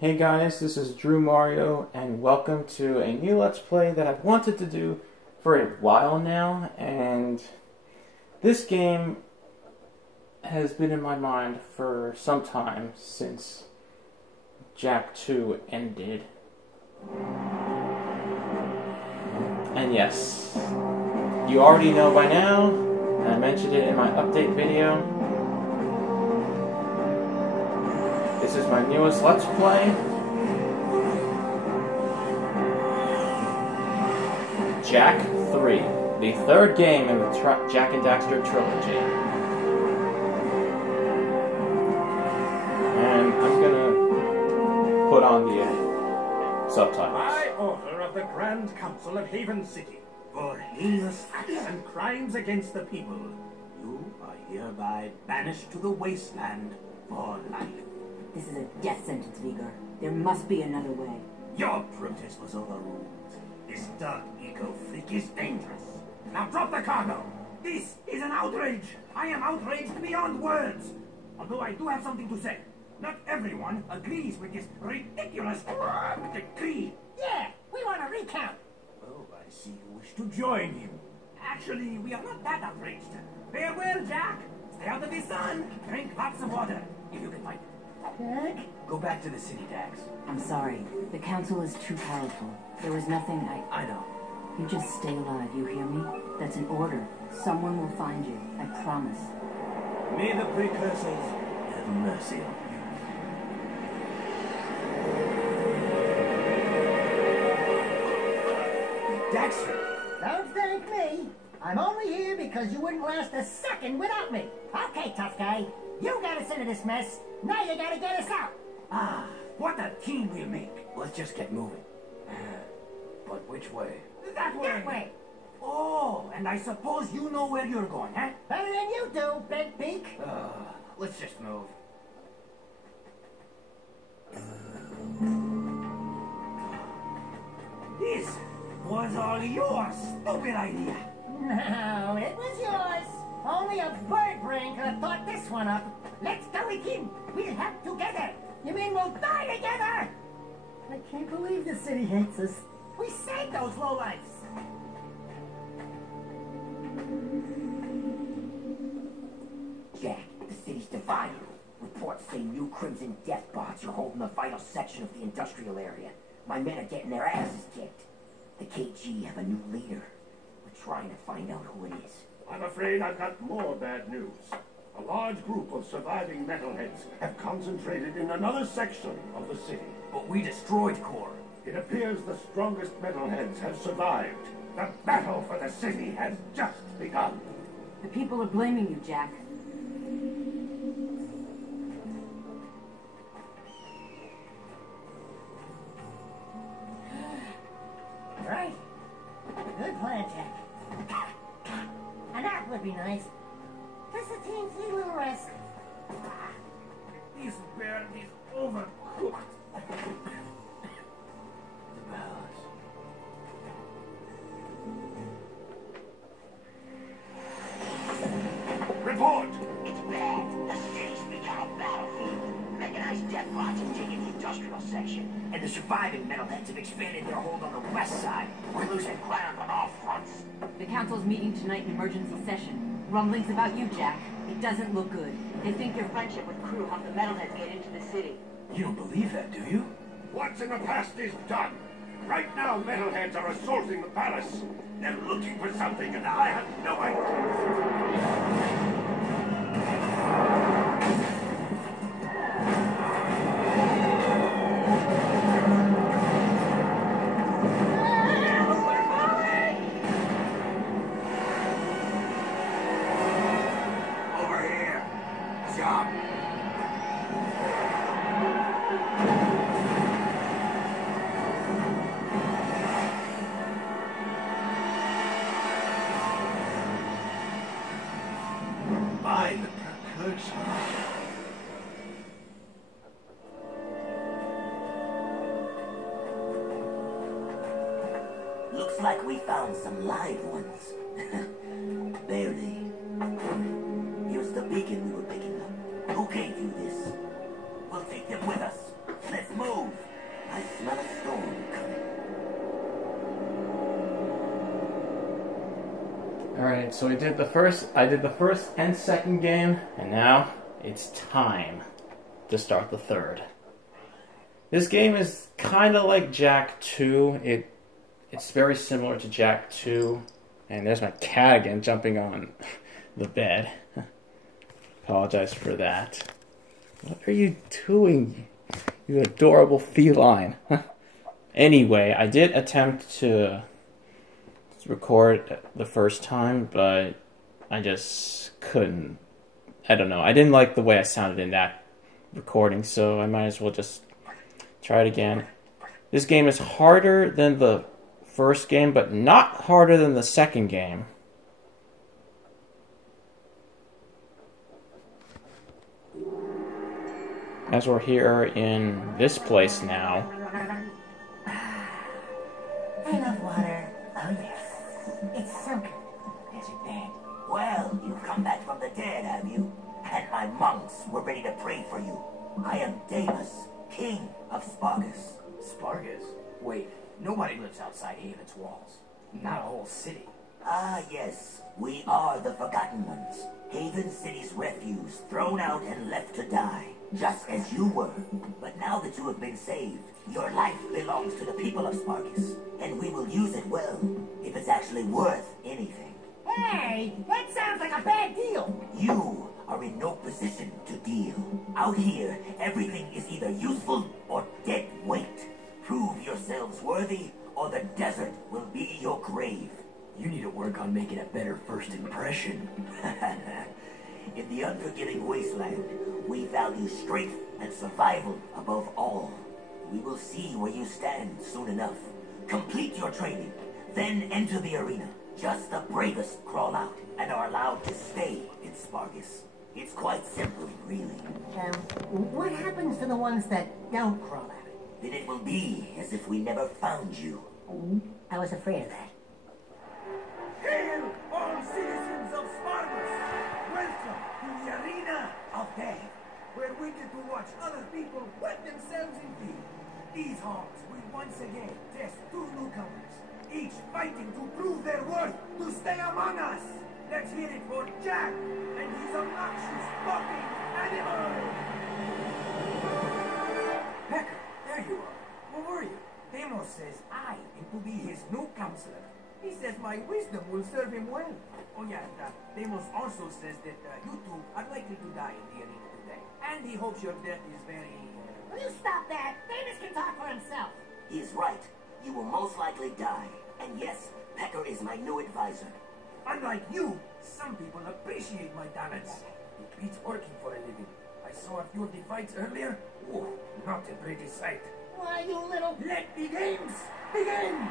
Hey guys, this is Drew Mario, and welcome to a new Let's Play that I've wanted to do for a while now, and this game has been in my mind for some time since Jak 2 ended. And yes, you already know by now, and I mentioned it in my update video, this is my newest Let's Play. Jak 3, the third game in the Jak Daxter trilogy. And I'm gonna put on the subtitles. By order of the Grand Council of Haven City, for heinous acts and crimes against the people, you are hereby banished to the wasteland for life. This is a death sentence, Vigor. There must be another way. Your protest was overruled. This dark eco-freak is dangerous. Now drop the cargo. This is an outrage. I am outraged beyond words. Although I do have something to say. Not everyone agrees with this ridiculous decree. Yeah, we want a recount. Oh, I see you wish to join him. Actually, we are not that outraged. Farewell, Jak. Stay out of the sun. Drink lots of water, if you can find it. Jak? Go back to the city, Dax. I'm sorry. The council is too powerful. There was nothing I know. You just stay alive, you hear me? That's an order. Someone will find you. I promise. May the precursors have mercy on you. Daxter! Don't thank me. I'm only here because you wouldn't last a second without me. Okay, tough guy. You got us into this mess. Now you gotta get us out. Ah, what a team we make. Let's just get moving. But which way? That way. That way. Oh, and I suppose you know where you're going, huh? Better than you do, bent beak. Let's just move. This was all your stupid idea. No, it was yours. Only a bird brain could have thought this one up. Let's go with him. We'll help together. You mean we'll die together? I can't believe the city hates us. We saved those lowlifes. Jak, the city's divided. Reports say new Crimson Death bots are holding a vital section of the industrial area. My men are getting their asses kicked. The KG have a new leader. We're trying to find out who it is. I'm afraid I've got more bad news. A large group of surviving Metalheads have concentrated in another section of the city. But we destroyed Core. It appears the strongest Metalheads have survived. The battle for the city has just begun. The people are blaming you, Jak. Right? Good plan, Jak. A nap would be nice. Just a teensy little rest. This bird is overcooked. The bells. Report! It's bad. The city's become a battlefield. Mechanized death bots have taken the industrial section, and the surviving Metalheads have expanded their hold on the west side. We're losing ground on all fronts. The council's meeting tonight in emergency session. Rumblings about you, Jak. It doesn't look good. They think your friendship with crew helped the Metalheads get into the city. You don't believe that, do you? What's in the past is done. Right now, Metalheads are assaulting the palace. They're looking for something, and I have no idea. Over here. Stop. By the precursors. Looks like we found some live ones. Barely. Here's the beacon we were picking up. Who gave you this? We'll take them with us. Let's move. Alright, so I did the first and second game, and now it's time to start the third. This game is kind of like Jak 2. It's very similar to Jak 2. And there's my cat again jumping on the bed. Apologize for that. What are you doing, you adorable feline? Anyway, I did attempt to record the first time, but I just couldn't. I don't know. I didn't like the way I sounded in that recording, so I might as well just try it again. This game is harder than the first game, but not harder than the second game. As we're here in this place now. I love water. Oh, yes. It's so good. Desert bed. Well, you've come back from the dead, have you? And my monks were ready to pray for you. I am Damus, king of Spargus. Spargus? Wait, nobody lives outside Haven's walls. Not a whole city. Ah, yes. We are the Forgotten Ones. Haven City's refuse, thrown out and left to die. Just as you were. But now that you have been saved, your life belongs to the people of Spargus. And we will use it well, if it's actually worth anything. Hey, that sounds like a bad deal. You are in no position to deal. Out here, everything is either useful or dead weight. Prove yourselves worthy, or the desert will be your grave. You need to work on making a better first impression. In the unforgiving wasteland, we value strength and survival above all. We will see where you stand soon enough. Complete your training, then enter the arena. Just the bravest crawl out and are allowed to stay in Spargus. It's quite simple, really. What happens to the ones that don't crawl out? Then it will be as if we never found you. I was afraid of that. Hail, all citizens of Spargus! Welcome to the arena of death, where we get to watch other people wet themselves in fear. These halls will once again test two newcomers, each fighting to prove their worth to stay among us. Let's hear it for Jak and his obnoxious fucking animal! Pecker, there you are. Where were you? Demos says I am to be his new counselor. He says my wisdom will serve him well. Oh yeah, and Demos also says that you two are likely to die in the arena today. And he hopes your death is very... Will you stop that? Davis can talk for himself. He is right. You will most likely die. And yes, Pecker is my new advisor. Unlike you, some people appreciate my talents. It beats working for a living. I saw a few of the fights earlier. Oh, not a pretty sight. Why, you little... Let the games begin!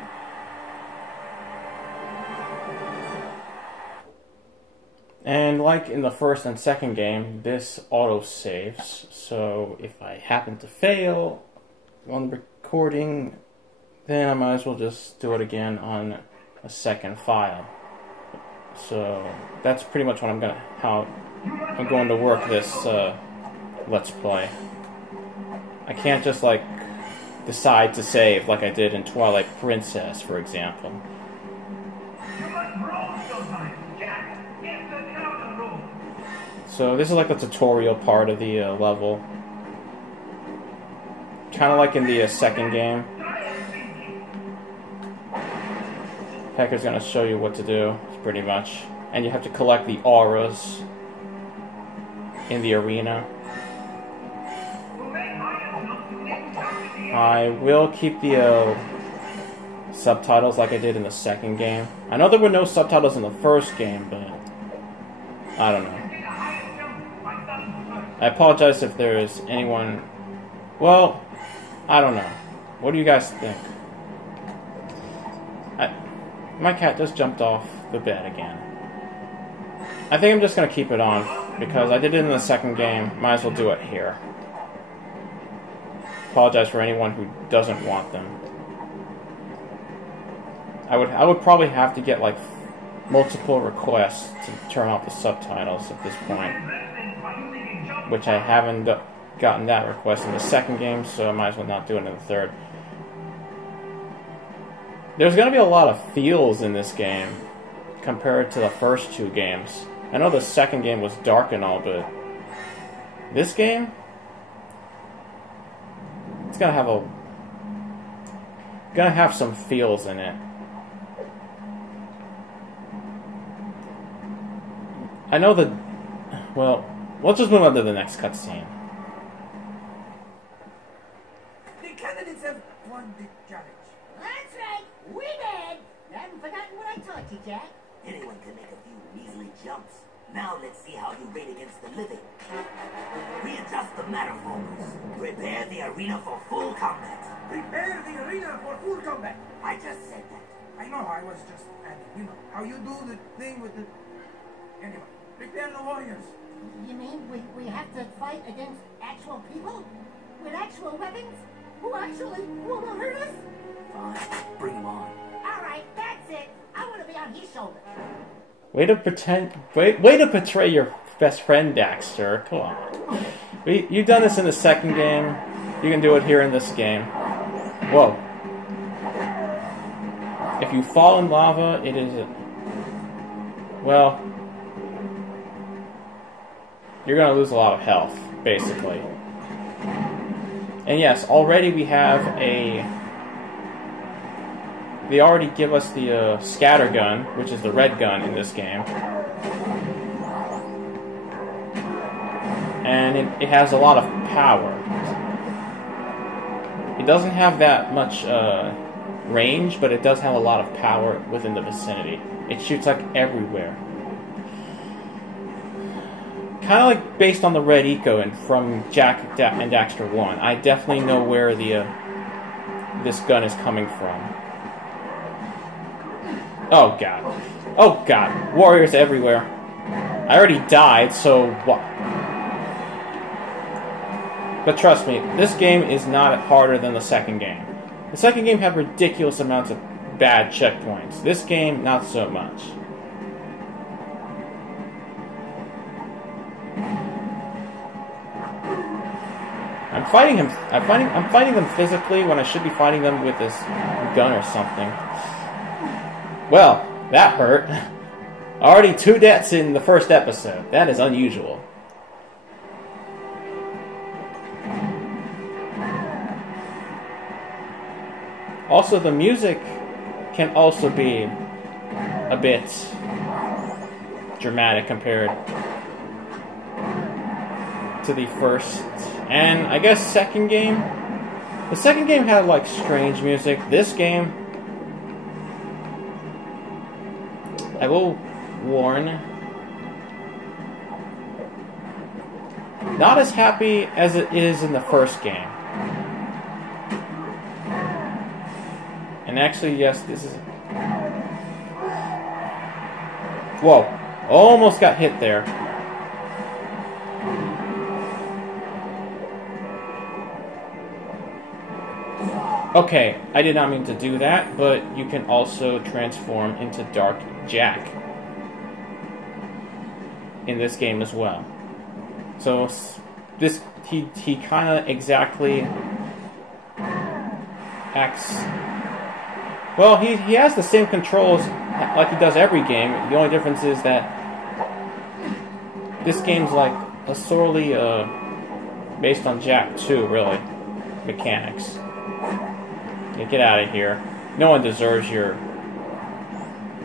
And like in the first and second game, this auto-saves, so if I happen to fail on the recording, then I might as well just do it again on a second file. So that's pretty much what how I'm going to work this Let's Play. I can't just like decide to save like I did in Twilight Princess, for example. So this is like the tutorial part of the level. Kind of like in the second game. Pecker's going to show you what to do, pretty much. And you have to collect the auras in the arena. I will keep the subtitles like I did in the second game. I know there were no subtitles in the first game, but I don't know. I apologize if there is anyone... Well, I don't know. What do you guys think? My cat just jumped off the bed again. I think I'm just going to keep it on, because I did it in the second game. Might as well do it here. Apologize for anyone who doesn't want them. I would probably have to get, like, multiple requests to turn off the subtitles at this point. Which I haven't gotten that request in the second game, so I might as well not do it in the third. There's going to be a lot of feels in this game. compared to the first two games. I know the second game was dark and all, but this game, it's gonna have some feels in it. I know the... Well, let's just move on to the next cutscene. The candidates have won the challenge. That's right. We did. I haven't forgotten what I taught you, Jack. Anyone can make a few measly jumps. Now let's see how you rate against the living. Readjust the metaphors. Prepare the arena for full combat. Prepare the arena for full combat. I just said that. I know, I was just adding. You know, how you do the thing with the... Anyway, prepare the warriors. You mean we have to fight against actual people? With actual weapons? Who actually will hurt us? Fine, bring him on. All right, that's it. I want to be on his shoulder. Way to betray your best friend, Daxter. Come on. You've done this in the second game. You can do it here in this game. Whoa. If you fall in lava, it is... Well... You're going to lose a lot of health, basically. And yes, already we have a... They already give us the scatter gun, which is the red gun in this game. And it has a lot of power. It doesn't have that much range, but it does have a lot of power within the vicinity. It shoots like everywhere. Kind of like based on the red eco and from Jak and Daxter 1. I definitely know where the this gun is coming from. Oh god. Oh god. Warriors everywhere. I already died, so what? But trust me, this game is not harder than the second game. The second game had ridiculous amounts of bad checkpoints. This game, not so much. I'm fighting him. I'm fighting them physically when I should be fighting them with this gun or something. Well, that hurt. Already 2 deaths in the first episode. That is unusual. Also, the music can also be a bit dramatic compared to the first and I guess second game. The second game had like strange music. This game, I will warn, not as happy as it is in the first game. And actually, yes, this is... Whoa. Almost got hit there. Okay, I did not mean to do that, but you can also transform into Dark Jak in this game as well. So this he kind of exactly acts. Well, he has the same controls like he does every game. The only difference is that this game's like a sorely based on Jak 2, really, mechanics. Yeah, get out of here. No one deserves your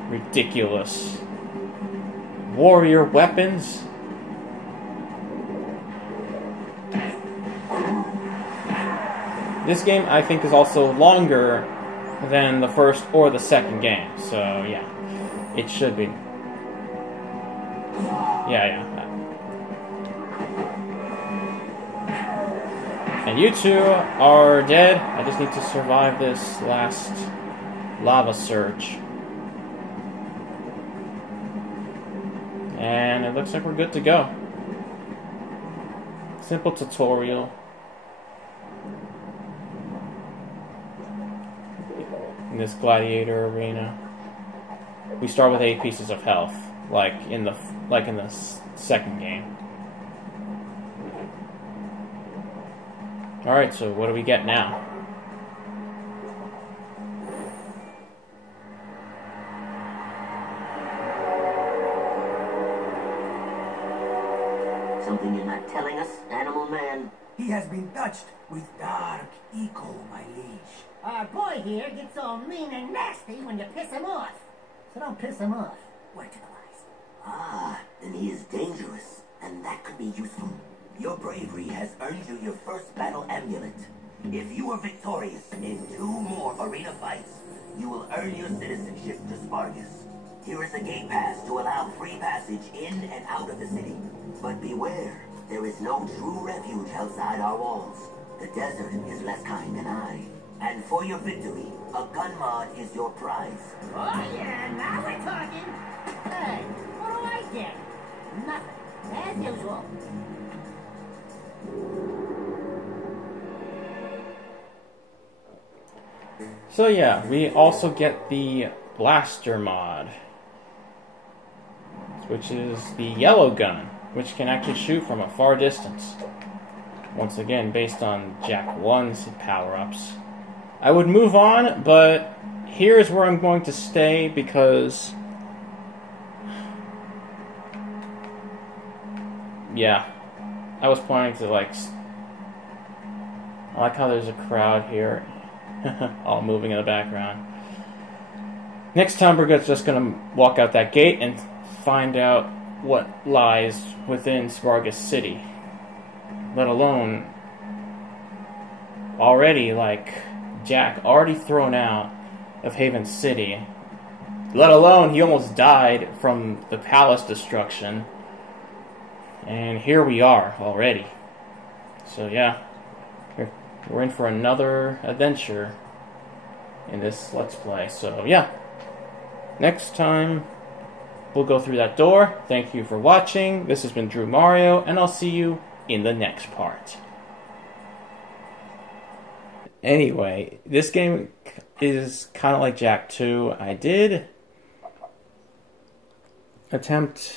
ridiculous warrior weapons. This game, I think, is also longer than the first or the second game. So, yeah. It should be. Yeah. And you two are dead. I just need to survive this last lava surge. And it looks like we're good to go. Simple tutorial. In this Gladiator arena. We start with 8 pieces of health, like in the second game. Alright, so what do we get now? been touched with dark eco, my liege. Our boy here gets all mean and nasty when you piss him off. So don't piss him off. Word to the wise. Ah, then he is dangerous, and that could be useful. Your bravery has earned you your first battle amulet. If you are victorious in 2 more arena fights, you will earn your citizenship to Spargus. Here is a gate pass to allow free passage in and out of the city. But beware, there is no true refuge outside our walls. The desert is less kind than I. And for your victory, a gun mod is your prize. Oh yeah, now we're talking. Hey, what do I get? Nothing, as usual. So yeah, we also get the blaster mod, which is the yellow gun, which can actually shoot from a far distance. Once again, based on Jak 1's power-ups. I would move on, but here's where I'm going to stay because... yeah, I was planning to, like... I like how there's a crowd here, all moving in the background. Next time we're just going to walk out that gate and find out what lies within Spargus City. Let alone, already, like, Jak already thrown out of Haven City. Let alone, he almost died from the palace destruction. And here we are, already. So yeah, we're in for another adventure in this Let's Play. So yeah, next time we'll go through that door. Thank you for watching. This has been Drew Mario, and I'll see you in the next part. Anyway, this game is kind of like Jak 2. I did attempt